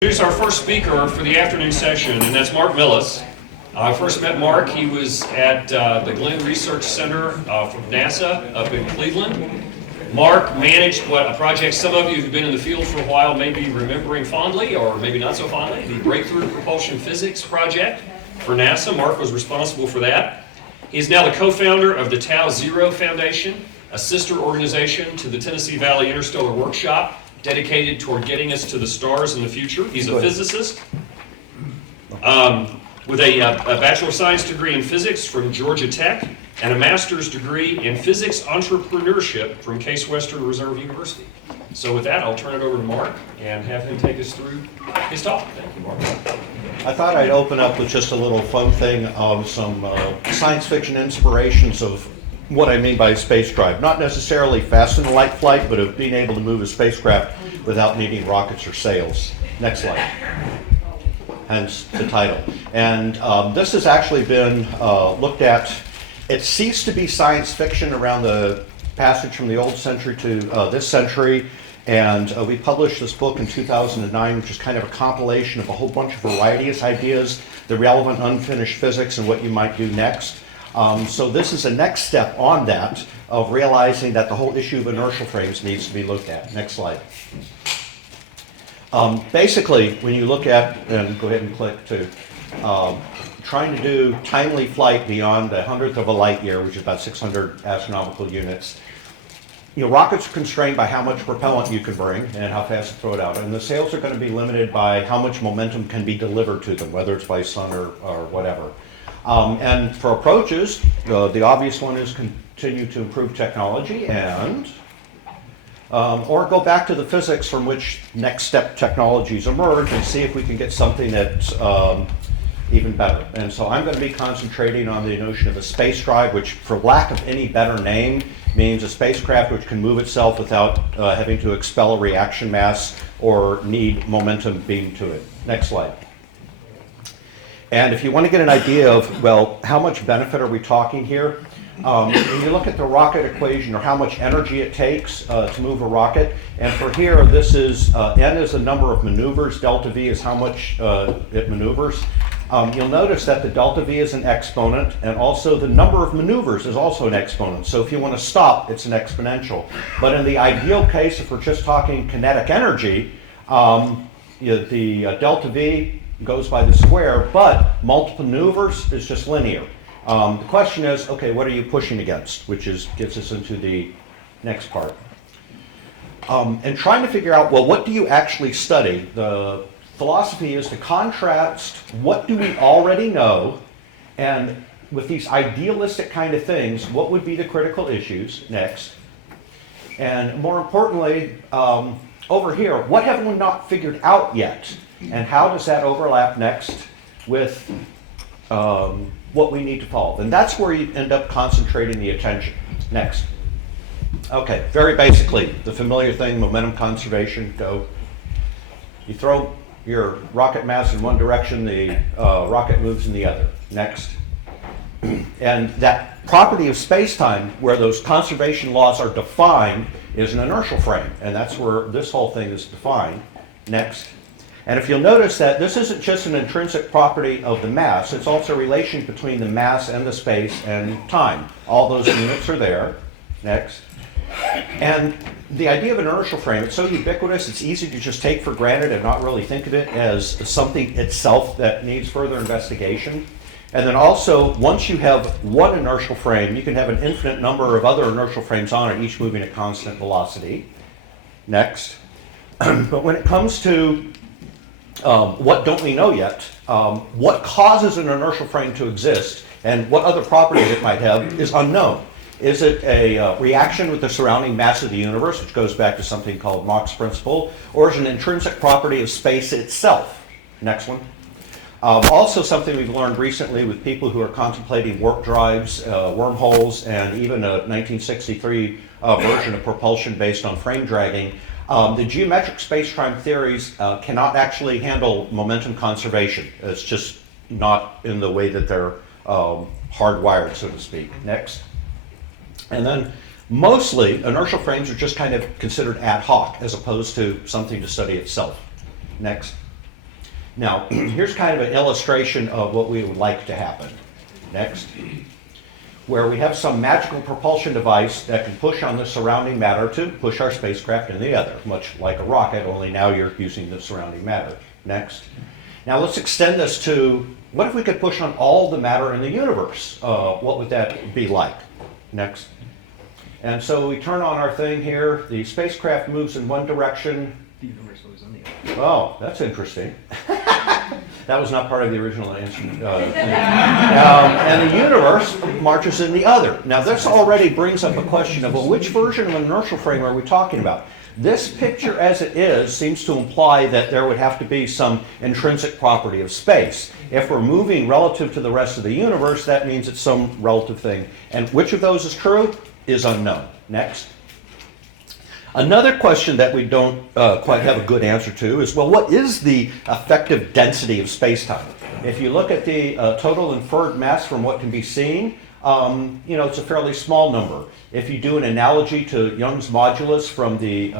Introduce our first speaker for the afternoon session, and that's Marc Millis. I first met Marc. He was at the Glenn Research Center from NASA up in Cleveland. Marc managed a project some of you who've been in the field for a while may be remembering fondly, or maybe not so fondly, the Breakthrough Propulsion Physics project for NASA. Marc was responsible for that. He's now the co-founder of the Tau Zero Foundation, a sister organization to the Tennessee Valley Interstellar Workshop, dedicated toward getting us to the stars in the future. He's a physicist with a Bachelor of Science degree in physics from Georgia Tech and a master's degree in physics entrepreneurship from Case Western Reserve University. So with that, I'll turn it over to Marc and have him take us through his talk. Thank you, Marc. I thought I'd open up with just a little fun thing of some science fiction inspirations of what I mean by space drive. Not necessarily fast in light flight, but of being able to move a spacecraft without needing rockets or sails. Next slide. Hence the title. And this has actually been looked at. It ceased to be science fiction around the passage from the old century to this century. And we published this book in 2009, which is kind of a compilation of a whole bunch of various ideas, the relevant unfinished physics, and what you might do next. So this is a next step on that of realizing that the whole issue of inertial frames needs to be looked at. Next slide. Basically, when you look at, and go ahead and click to, trying to do timely flight beyond a hundredth of a light year, which is about 600 astronomical units, rockets are constrained by how much propellant you can bring and how fast you throw it out. And the sails are going to be limited by how much momentum can be delivered to them, whether it's by sun or whatever. And for approaches, the obvious one is continue to improve technology and, or go back to the physics from which next step technologies emerge and see if we can get something that's even better. And so I'm going to be concentrating on the notion of a space drive, which for lack of any better name means a spacecraft which can move itself without having to expel a reaction mass or need momentum beamed to it. Next slide. And if you want to get an idea of, well, how much benefit are we talking here? When you look at the rocket equation, or how much energy it takes to move a rocket, and for here, this is, n is the number of maneuvers, delta v is how much it maneuvers. You'll notice that the delta v is an exponent, and also the number of maneuvers is also an exponent. So if you want to stop, it's an exponential. But in the ideal case, if we're just talking kinetic energy, the delta v goes by the square, but multiple maneuvers is just linear. The question is, okay, what are you pushing against? Which gets us into the next part. And trying to figure out, well, what do you actually study? The philosophy is to contrast what do we already know, and with these idealistic kind of things, what would be the critical issues next? And more importantly, over here, what have we not figured out yet? And how does that overlap next with what we need to follow? And that's where you end up concentrating the attention. Next. Okay, very basically, the familiar thing, momentum conservation, go. You throw your rocket mass in one direction, the rocket moves in the other. Next. And that property of space-time where those conservation laws are defined is an inertial frame, and that's where this whole thing is defined. Next. And if you'll notice that this isn't just an intrinsic property of the mass, it's also a relation between the mass and the space and time. All those units are there. Next. And the idea of an inertial frame, it's so ubiquitous, it's easy to just take for granted and not really think of it as something itself that needs further investigation. And then also, once you have one inertial frame, you can have an infinite number of other inertial frames on it, each moving at constant velocity. Next. But when it comes to what don't we know yet, what causes an inertial frame to exist, and what other properties it might have is unknown. Is it a reaction with the surrounding mass of the universe, which goes back to something called Mach's principle, or is it an intrinsic property of space itself? Next one. Also something we've learned recently with people who are contemplating warp drives, wormholes, and even a 1963 version of propulsion based on frame dragging. The geometric space-time theories cannot actually handle momentum conservation. It's just not in the way that they're hardwired, so to speak. Next. And then mostly inertial frames are just kind of considered ad hoc as opposed to something to study itself. Next. Now, here's kind of an illustration of what we would like to happen. Next. Where we have some magical propulsion device that can push on the surrounding matter to push our spacecraft in the other, much like a rocket, only now you're using the surrounding matter. Next. Now let's extend this to, what if we could push on all the matter in the universe? What would that be like? Next. And so we turn on our thing here, the spacecraft moves in one direction. The universe was on the other. Oh, that's interesting. That was not part of the original answer. And the universe marches in the other. Now this already brings up a question of, well, which version of an inertial frame are we talking about? This picture as it is seems to imply that there would have to be some intrinsic property of space. If we're moving relative to the rest of the universe, that means it's some relative thing. And which of those is true is unknown. Next. Another question that we don't quite have a good answer to is, well, what is the effective density of spacetime? If you look at the total inferred mass from what can be seen, it's a fairly small number. If you do an analogy to Young's modulus from the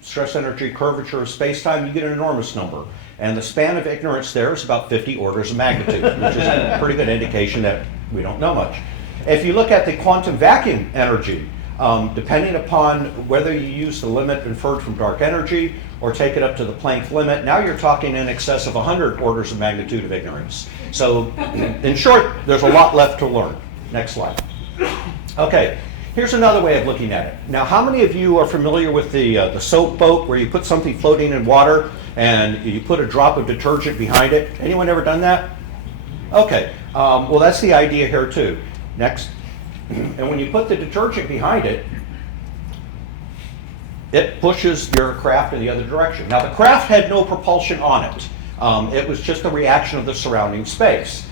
stress energy curvature of spacetime, you get an enormous number. And the span of ignorance there is about 50 orders of magnitude, which is a pretty good indication that we don't know much. If you look at the quantum vacuum energy, depending upon whether you use the limit inferred from dark energy or take it up to the Planck limit, now you're talking in excess of 100 orders of magnitude of ignorance. So in short, there's a lot left to learn. Next slide. Okay, here's another way of looking at it. Now, how many of you are familiar with the soap boat where you put something floating in water and you put a drop of detergent behind it? Anyone ever done that? Okay, well that's the idea here too. Next. And when you put the detergent behind it, it pushes your craft in the other direction. Now the craft had no propulsion on it. It was just a reaction of the surrounding space.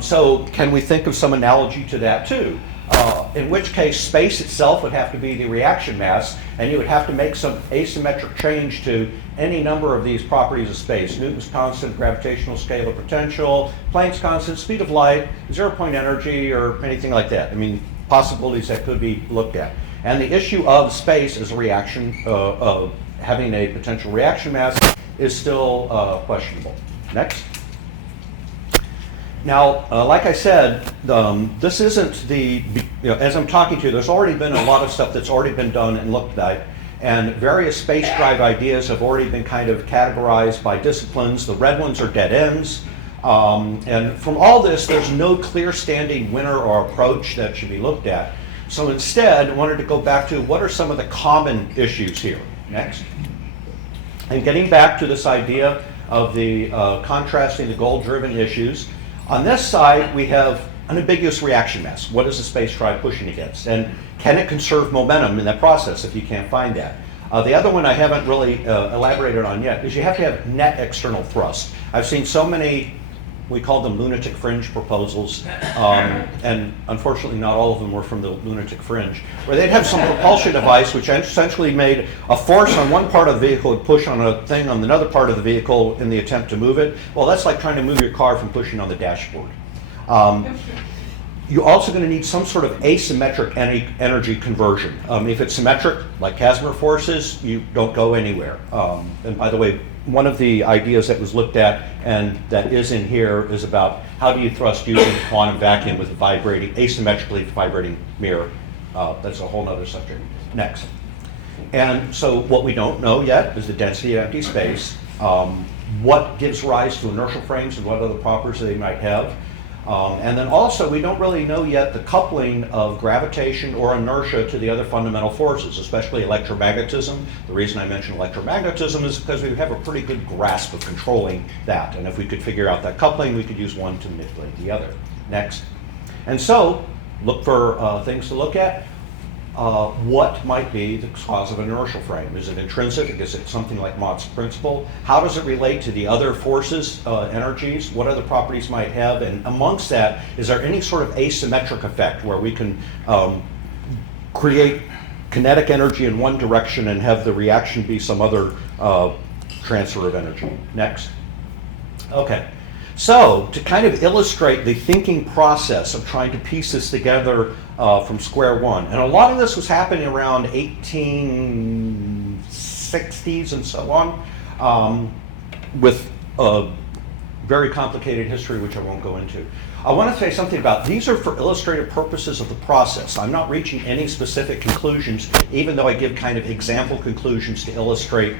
So can we think of some analogy to that too? In which case space itself would have to be the reaction mass, and you would have to make some asymmetric change to any number of these properties of space. Newton's constant, gravitational scalar potential, Planck's constant, speed of light, zero-point energy, or anything like that. I mean, possibilities that could be looked at. And the issue of space as a reaction, of having a potential reaction mass, is still questionable. Next. Now, like I said, this isn't the, as I'm talking to you, there's already been a lot of stuff that's already been done and looked at, and various space drive ideas have already been kind of categorized by disciplines. The red ones are dead ends, and from all this, there's no clear standing winner or approach that should be looked at. So instead, I wanted to go back to what are some of the common issues here. Next. And getting back to this idea of the contrasting the goal-driven issues, on this side, we have an ambiguous reaction mass. What is the space drive pushing against? And can it conserve momentum in that process if you can't find that? The other one I haven't really elaborated on yet is you have to have net external thrust. I've seen so many, we call them lunatic fringe proposals, and unfortunately not all of them were from the lunatic fringe, where they'd have some propulsion device which essentially made a force on one part of the vehicle and push on a thing on another part of the vehicle in the attempt to move it. Well, that's like trying to move your car from pushing on the dashboard. You're also going to need some sort of asymmetric energy conversion. If it's symmetric, like Casimir forces, you don't go anywhere. And by the way, one of the ideas that was looked at and that is in here is about how do you thrust using quantum vacuum with a vibrating, asymmetrically vibrating mirror. That's a whole other subject. Next. And so what we don't know yet is the density of empty space, what gives rise to inertial frames and what other properties they might have. And then also, we don't really know yet the coupling of gravitation or inertia to the other fundamental forces, especially electromagnetism. The reason I mention electromagnetism is because we have a pretty good grasp of controlling that. And if we could figure out that coupling, we could use one to manipulate the other. Next. And so, look for things to look at. What might be the cause of an inertial frame? Is it intrinsic? Is it something like Mach's principle? How does it relate to the other forces, energies? What other properties might have? And amongst that, is there any sort of asymmetric effect where we can create kinetic energy in one direction and have the reaction be some other transfer of energy? Next. Okay. So, to kind of illustrate the thinking process of trying to piece this together from square one, and a lot of this was happening around 1860s and so on, with very complicated history, which I won't go into. I want to say something about, these are for illustrative purposes of the process. I'm not reaching any specific conclusions, even though I give kind of example conclusions to illustrate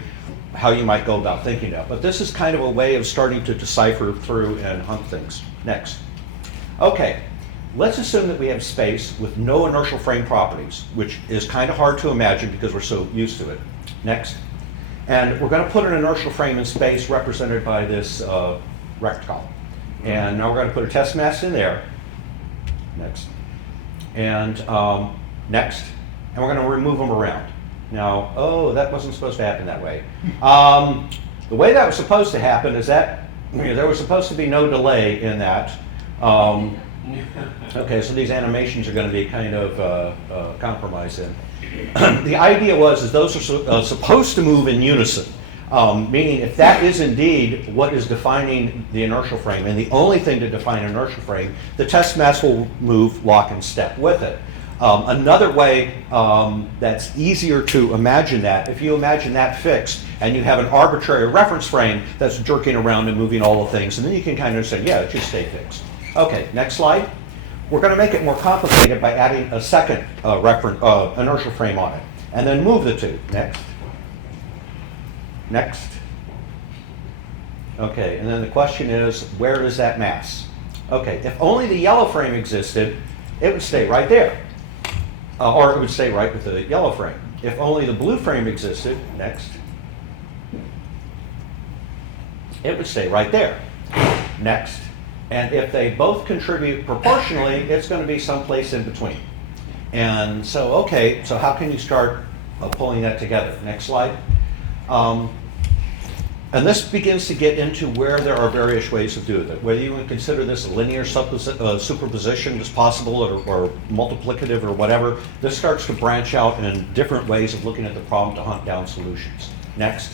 how you might go about thinking of. But this is kind of a way of starting to decipher through and hunt things. Next. Okay, let's assume that we have space with no inertial frame properties, which is kind of hard to imagine because we're so used to it. Next. And we're going to put an inertial frame in space represented by this rectangle. And now we're going to put a test mass in there. Next. And next. And we're going to remove them around. Now, oh, that wasn't supposed to happen that way. The way that was supposed to happen is that there was supposed to be no delay in that. Okay, so these animations are going to be kind of compromised in. The idea was those are supposed to move in unison. Meaning if that is indeed what is defining the inertial frame, and the only thing to define an inertial frame, the test mass will move lock and step with it. Another way that's easier to imagine that, if you imagine that fixed, and you have an arbitrary reference frame that's jerking around and moving all the things, and then you can kind of say, yeah, it should stay fixed. Okay, next slide. We're going to make it more complicated by adding a second inertial frame on it, and then move the two. Next. Next. Okay, and then the question is, where is that mass? Okay, if only the yellow frame existed, it would stay right there. Or it would stay right with the yellow frame. If only the blue frame existed, next, it would stay right there. Next. And if they both contribute proportionally, it's going to be someplace in between. And so, okay, so how can you start pulling that together? Next slide. And this begins to get into where there are various ways of doing it. Whether you would consider this a linear superposition as possible or multiplicative or whatever, this starts to branch out in different ways of looking at the problem to hunt down solutions. Next.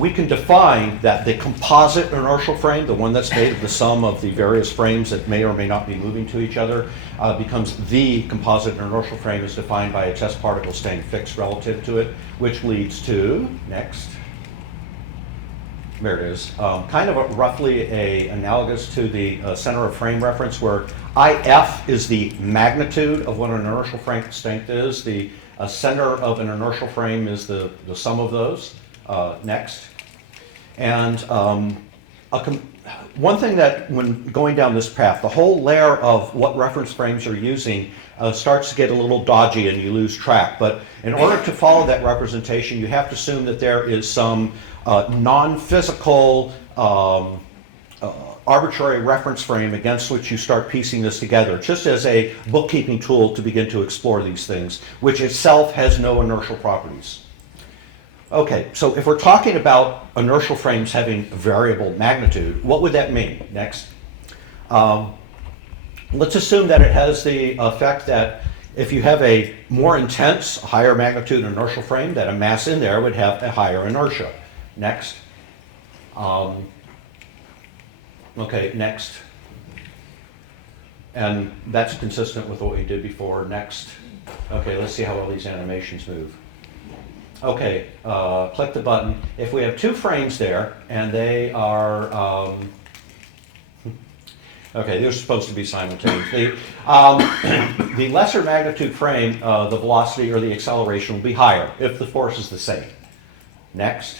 We can define that the composite inertial frame, the one that's made of the sum of the various frames that may or may not be moving to each other, becomes the composite inertial frame as defined by a test particle staying fixed relative to it, which leads to, next, there it is, kind of roughly analogous to the center of frame reference, where IF is the magnitude of what an inertial frame strength is. The center of an inertial frame is the sum of those. Next. And one thing that, when going down this path, the whole layer of what reference frames are using starts to get a little dodgy and you lose track. But in order to follow that representation, you have to assume that there is some non-physical arbitrary reference frame against which you start piecing this together, just as a bookkeeping tool to begin to explore these things, which itself has no inertial properties. Okay, so if we're talking about inertial frames having variable magnitude, what would that mean? Next. Let's assume that it has the effect that if you have a more intense, higher magnitude inertial frame, that a mass in there would have a higher inertia. Next. Okay, next. And that's consistent with what we did before. Next. Okay, let's see how all these animations move. Okay, click the button. If we have two frames there, and they are, okay, they're supposed to be simultaneous. The lesser magnitude frame, the velocity or the acceleration will be higher if the force is the same. Next.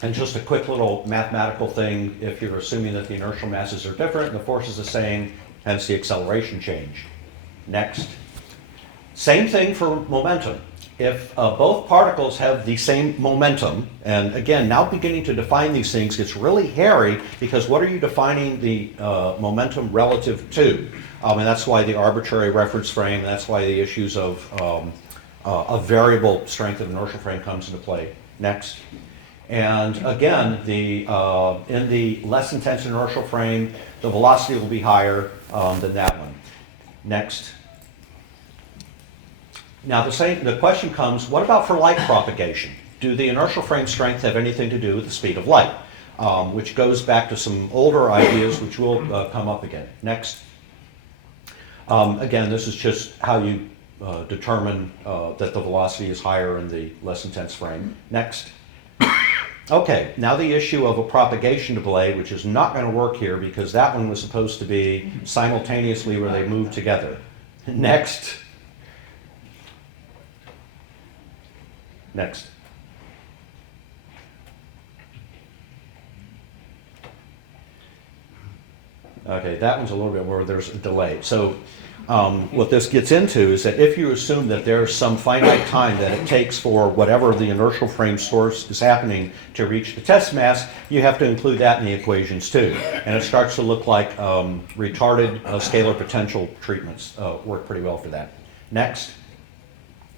And just a quick little mathematical thing, if you're assuming that the inertial masses are different and the force is the same, hence the acceleration change. Next. Same thing for momentum. If both particles have the same momentum, and again, now beginning to define these things gets really hairy, because what are you defining the momentum relative to? And that's why the arbitrary reference frame, and that's why the issues of a variable strength of inertial frame comes into play. Next. And again, in the less intense inertial frame, the velocity will be higher than that one. Next. Now the question comes, what about for light propagation? Do the inertial frame strength have anything to do with the speed of light? Which goes back to some older ideas which will come up again. Next. Again, this is just how you determine that the velocity is higher in the less intense frame. Next. Okay, now the issue of a propagation delay, which is not going to work here because that one was supposed to be simultaneously where they move together. Next. Next. Okay, that one's a little bit where there's a delay. So what this gets into is that if you assume that there's some finite time that it takes for whatever the inertial frame source is happening to reach the test mass, you have to include that in the equations too. And it starts to look like retarded scalar potential treatments work pretty well for that. Next.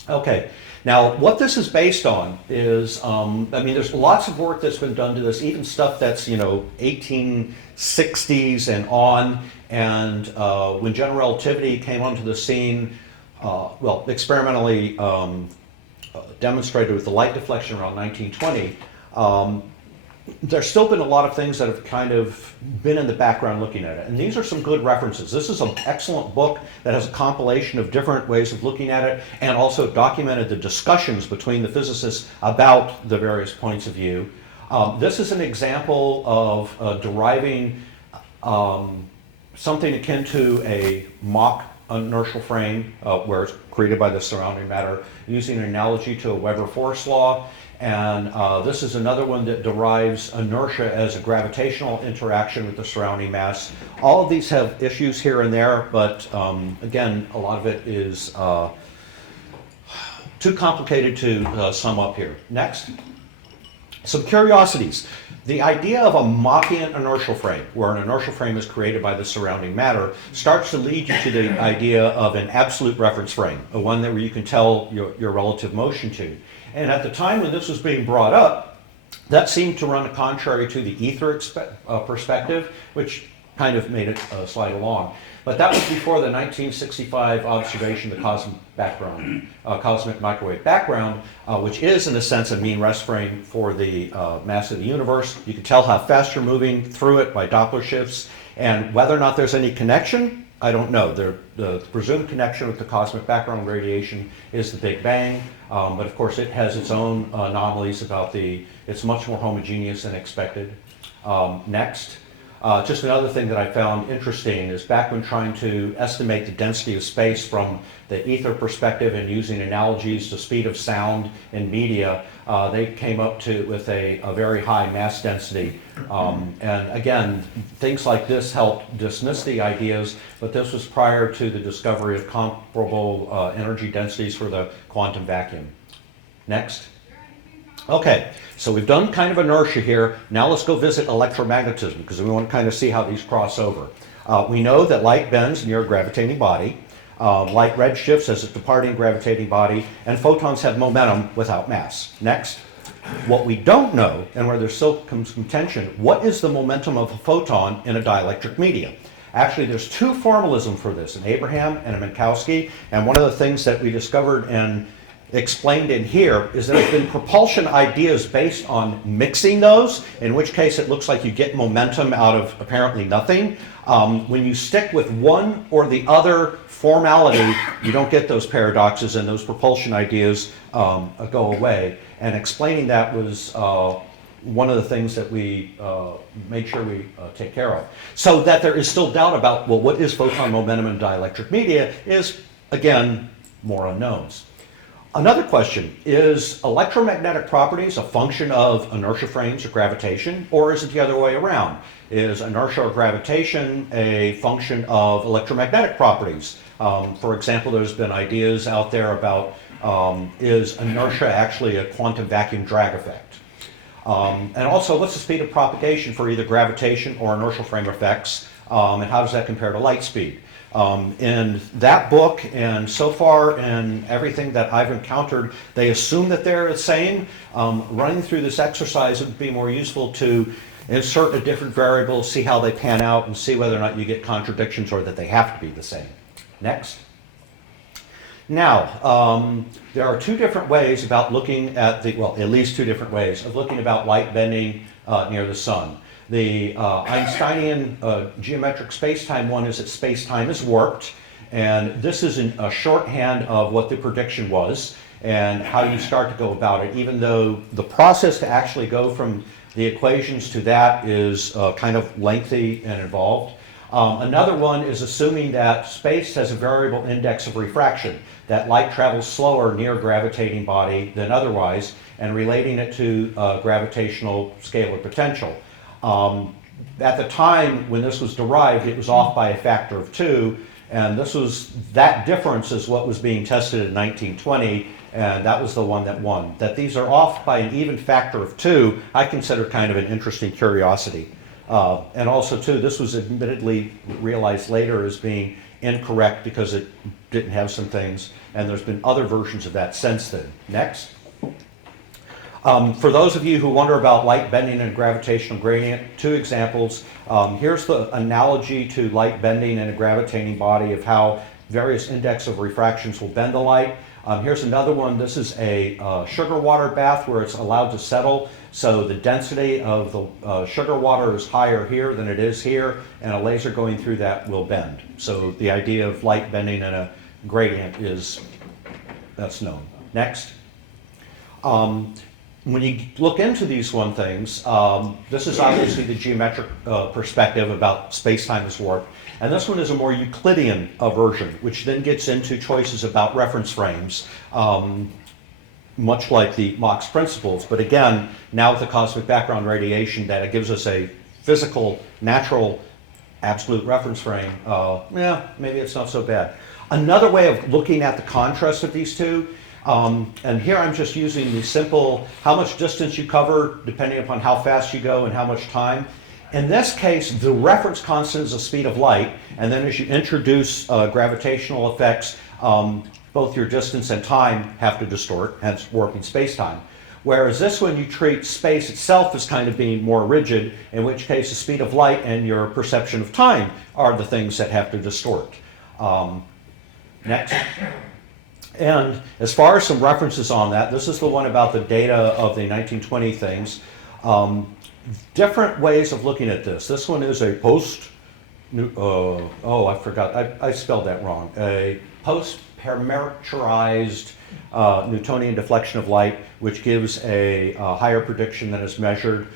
Okay, now what this is based on is, I mean, there's lots of work that's been done to this, even stuff that's, 1860s and on, and when general relativity came onto the scene, well, experimentally demonstrated with the light deflection around 1920, there's still been a lot of things that have kind of been in the background looking at it. And these are some good references. This is an excellent book that has a compilation of different ways of looking at it and also documented the discussions between the physicists about the various points of view. This is an example of deriving something akin to a Mach inertial frame where it's created by the surrounding matter using an analogy to a Weber force law. And this is another one that derives inertia as a gravitational interaction with the surrounding mass. All of these have issues here and there, but again, a lot of it is too complicated to sum up here. Next. Some curiosities. The idea of a Machian inertial frame, where an inertial frame is created by the surrounding matter, starts to lead you to the idea of an absolute reference frame, a one where you can tell your relative motion to. And at the time when this was being brought up, that seemed to run contrary to the ether perspective, which kind of made it slide along. But that was before the 1965 observation of the cosmic background, cosmic microwave background, which is in a sense a mean rest frame for the mass of the universe. You can tell how fast you're moving through it by Doppler shifts, and whether or not there's any connection, I don't know. The presumed connection with the cosmic background radiation is the Big Bang, but of course it has its own anomalies about it's much more homogeneous than expected. Next. Just another thing that I found interesting is back when trying to estimate the density of space from the ether perspective and using analogies to speed of sound in media, they came up with a very high mass density. And again, things like this helped dismiss the ideas, but this was prior to the discovery of comparable energy densities for the quantum vacuum. Next. Okay, so we've done kind of inertia here. Now let's go visit electromagnetism because we want to kind of see how these cross over. We know that light bends near a gravitating body. Light redshifts as it's departing a gravitating body, and photons have momentum without mass. Next. What we don't know, and where there's still some contention, what is the momentum of a photon in a dielectric medium? Actually, there's two formalisms for this, an Abraham and a Minkowski, and one of the things that we discovered and explained in here is there have been propulsion ideas based on mixing those, in which case it looks like you get momentum out of apparently nothing. When you stick with one or the other formality, you don't get those paradoxes and those propulsion ideas go away. And explaining that was one of the things that we made sure we take care of. So that there is still doubt about, well, what is photon momentum in dielectric media is, again, more unknowns. Another question, is electromagnetic properties a function of inertia frames or gravitation, or is it the other way around? Is inertia or gravitation a function of electromagnetic properties? For example, there's been ideas out there about is inertia actually a quantum vacuum drag effect? And also, what's the speed of propagation for either gravitation or inertial frame effects, and how does that compare to light speed? In that book, and so far in everything that I've encountered, they assume that they're the same. Running through this exercise would be more useful to insert a different variable, see how they pan out, and see whether or not you get contradictions or that they have to be the same. Next. Now, there are two different ways about looking at well, at least two different ways of looking about light bending near the sun. The Einsteinian geometric spacetime one is that spacetime is warped, and this is a shorthand of what the prediction was. and how you start to go about it, even though the process to actually go from the equations to that is kind of lengthy and involved. Another one is assuming that space has a variable index of refraction, that light travels slower near a gravitating body than otherwise, and relating it to gravitational scalar potential. At the time when this was derived, it was off by a factor of 2, and that difference is what was being tested in 1920, and that was the one that won. That these are off by an even factor of 2, I consider kind of an interesting curiosity. And also, too, this was admittedly realized later as being incorrect because it didn't have some things, and there's been other versions of that since then. Next. For those of you who wonder about light bending and gravitational gradient, 2 examples. Here's the analogy to light bending in a gravitating body of how various index of refractions will bend the light. Here's another one. This is a sugar water bath where it's allowed to settle. So the density of the sugar water is higher here than it is here, and a laser going through that will bend. So the idea of light bending in a gradient that's known. Next. When you look into these things, this is obviously the geometric perspective about space-time is warped. And this one is a more Euclidean version, which then gets into choices about reference frames, much like the Mach's principles. But again, now with the cosmic background radiation, that it gives us a physical, natural, absolute reference frame. Maybe it's not so bad. Another way of looking at the contrast of these two, and here I'm just using the simple how much distance you cover depending upon how fast you go and how much time. In this case, the reference constant is the speed of light, and then as you introduce gravitational effects, both your distance and time have to distort, hence warping space-time. Whereas this one, you treat space itself as kind of being more rigid, in which case the speed of light and your perception of time are the things that have to distort. Next. And as far as some references on that, this is the one about the data of the 1920 things. Different ways of looking at this. This one is a I forgot, I spelled that wrong. A post-parameterized Newtonian deflection of light, which gives a higher prediction than is measured.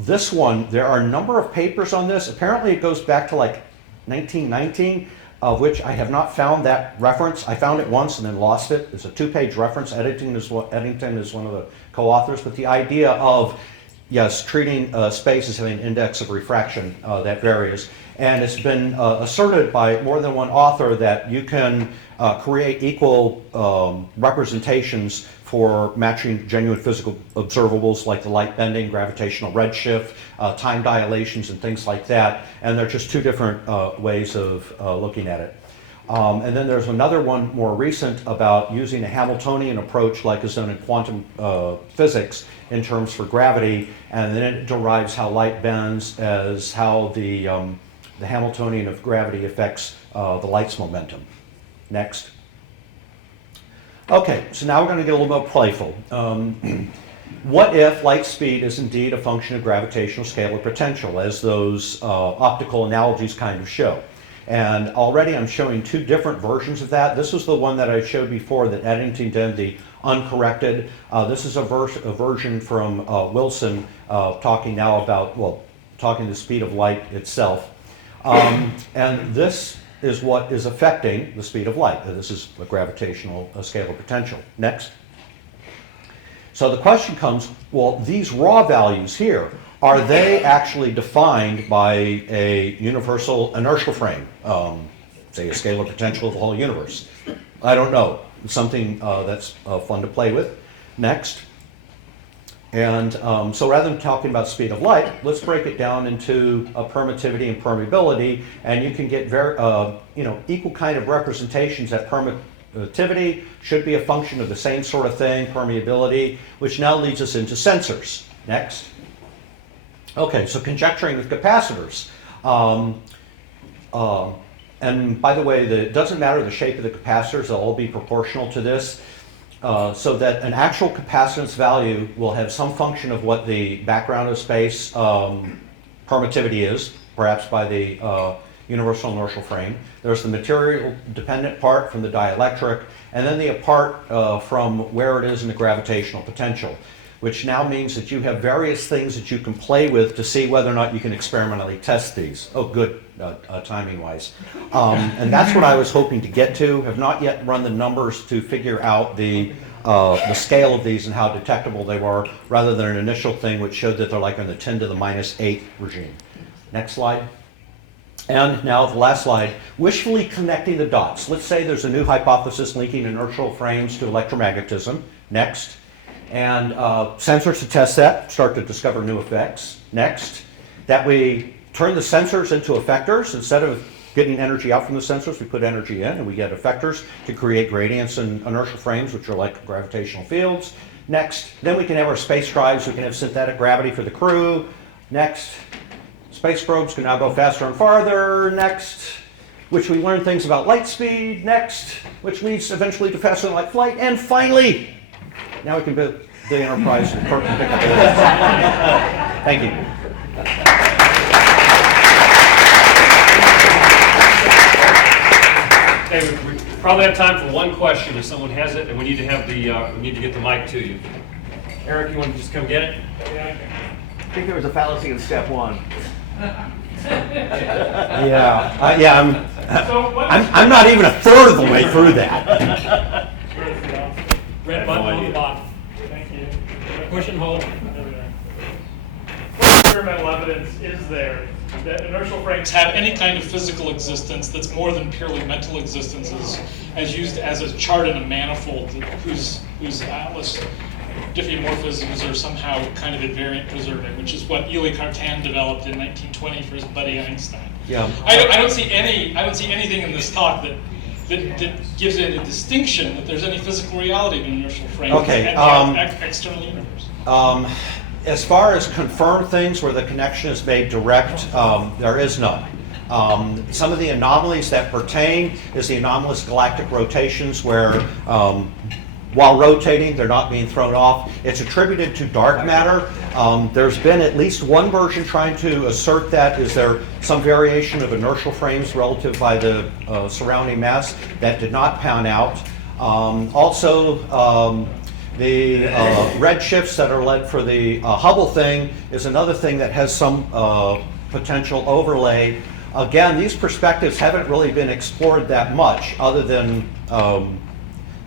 This one, there are a number of papers on this. Apparently it goes back to like 1919, of which I have not found that reference. I found it once and then lost it. It's a 2-page reference. Eddington is one of the co-authors, but the idea of, yes, treating space as having an index of refraction that varies. And it's been asserted by more than one author that you can create equal representations for matching genuine physical observables like the light bending, gravitational redshift, time dilations, and things like that. And they're just 2 different ways of looking at it. And then there's another one more recent about using a Hamiltonian approach like is done in quantum physics in terms for gravity, and then it derives how light bends as how the Hamiltonian of gravity affects the light's momentum. Next. Okay, so now we're going to get a little bit playful. What if light speed is indeed a function of gravitational scalar potential, as those optical analogies kind of show? And already I'm showing 2 different versions of that. This was the one that I showed before that Eddington did, the uncorrected. This is a version from Wilson talking now about, talking the speed of light itself. And this is what is affecting the speed of light. This is a gravitational scalar potential. Next. So the question comes, well, these raw values here, are they actually defined by a universal inertial frame, say a scalar potential of the whole universe? I don't know. It's something that's fun to play with. Next. And so rather than talking about speed of light, let's break it down into permittivity and permeability, and you can get very, equal kind of representations that permittivity should be a function of the same sort of thing, permeability, which now leads us into sensors. Next. Okay, so conjecturing with capacitors. And by the way, it doesn't matter the shape of the capacitors, they'll all be proportional to this. So that an actual capacitance value will have some function of what the background of space permittivity is, perhaps by the universal inertial frame. There's the material-dependent part from the dielectric, and then the part from where it is in the gravitational potential, which now means that you have various things that you can play with to see whether or not you can experimentally test these. Oh, good, timing-wise. And that's what I was hoping to get to. Have not yet run the numbers to figure out the scale of these and how detectable they were, rather than an initial thing which showed that they're like in the 10 to the minus 8 regime. Next slide. And now the last slide, wishfully connecting the dots. Let's say there's a new hypothesis linking inertial frames to electromagnetism. Next. And sensors to test that, start to discover new effects. Next. That we turn the sensors into effectors. Instead of getting energy out from the sensors, we put energy in, and we get effectors to create gradients in inertial frames, which are like gravitational fields. Next, then we can have our space drives. We can have synthetic gravity for the crew. Next, space probes can now go faster and farther. Next, which we learn things about light speed. Next, which leads eventually to faster than light flight. And finally, now we can build the Enterprise and pick up the Thank you. Okay, we probably have time for one question if someone has it, and we need to have we need to get the mic to you. Eric, you want to just come get it? I think there was a fallacy in step one. I'm not even a third of the way through that. Red button on the bottom. Thank you. Push and hold. What experimental evidence is there that inertial frames have any kind of physical existence that's more than purely mental existences, as used as a chart in a manifold whose atlas diffeomorphisms are somehow kind of invariant preserving, which is what Ely Cartan developed in 1920 for his buddy Einstein. Yeah. I don't see anything in this talk that gives it a distinction that there's any physical reality of an inertial frame Okay, and the external universe. As far as confirmed things where the connection is made direct, there is none. Some of the anomalies that pertain is the anomalous galactic rotations where while rotating, they're not being thrown off. It's attributed to dark matter. There's been at least one version trying to assert that. Is there some variation of inertial frames relative by the surrounding mass? That did not pan out. The redshifts that are led for the Hubble thing is another thing that has some potential overlay. Again, these perspectives haven't really been explored that much other than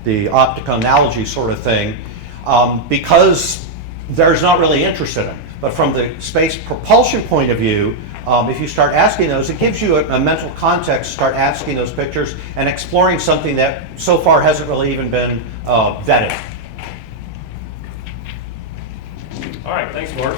the optical analogy sort of thing, because there's not really interest in them. But from the space propulsion point of view, if you start asking those, it gives you a mental context to start asking those pictures and exploring something that so far hasn't really even been vetted. All right, thanks, Mark.